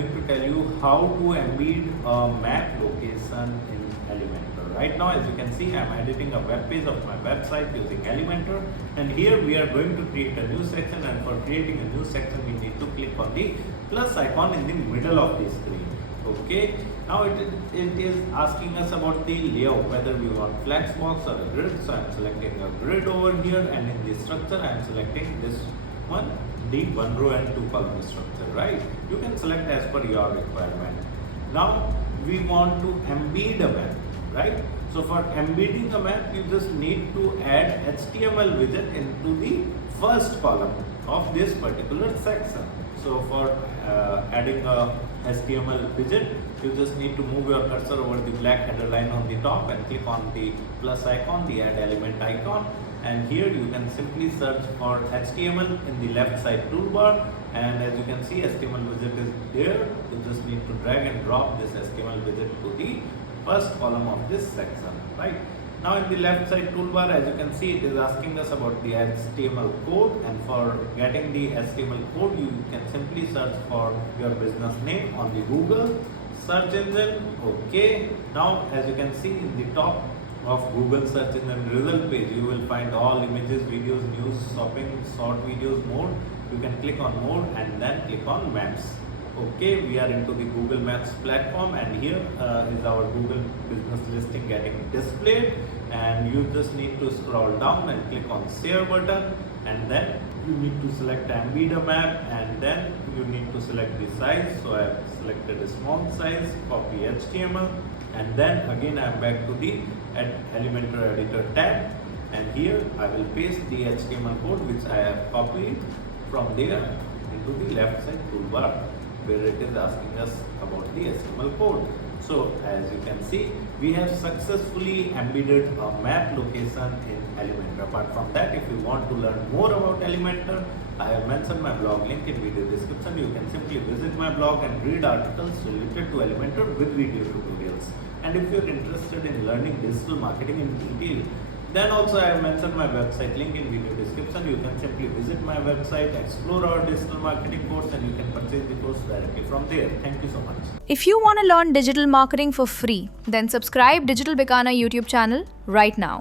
going to tell you how to embed a map location in Elementor. Right now, as you can see, I am editing a web page of my website using Elementor, and here we are going to create a new section, and for creating a new section we need to click on the plus icon in the middle of the screen. Okay, now it is asking us about the layout, whether we want flex box or a grid. So I am selecting a grid over here, and in the structure I am selecting this one, the 1 row and 2 column structure, right? You can select as per your requirement. Now we want to embed a map, right? So for embedding a map, you just need to add HTML widget into the first column of this particular section. So for adding a HTML widget, you just need to move your cursor over the black header line on the top and click on the plus icon, the add element icon, and here you can simply search for HTML in the left side toolbar, and as you can see, HTML widget is there. You just need to drag and drop this HTML widget to the first column of this section, right? Now in the left side toolbar, as you can see, it is asking us about the HTML code, and for getting the HTML code, you can simply search for your business name on the Google search engine. Okay, now as you can see, in the top of Google search engine result page, you will find all images, videos, news, shopping, short videos, more. You can click on more and then click on maps. Okay, we are into the Google Maps platform, and here is our Google business listing getting displayed, and you just need to scroll down and click on share button, and then you need to select embed a map, and then you need to select the size. So I have selected a small size, copy HTML, and then again I am back to the Elementor editor tab, and here I will paste the HTML code which I have copied from there into the left side toolbar, where it is asking us about the HTML code. So as you can see, we have successfully embedded a map location in Elementor. Apart from that, if you want to learn more about Elementor, I have mentioned my blog link in video description. You can simply visit my blog and read articles related to Elementor with video tutorials. And if you are interested in learning digital marketing in detail, then also I have mentioned my website link in video description. You can simply visit my website, explore our digital marketing course, and you can purchase the course directly from there. Thank you so much. If you want to learn digital marketing for free, then subscribe Digital Bikana YouTube channel right now.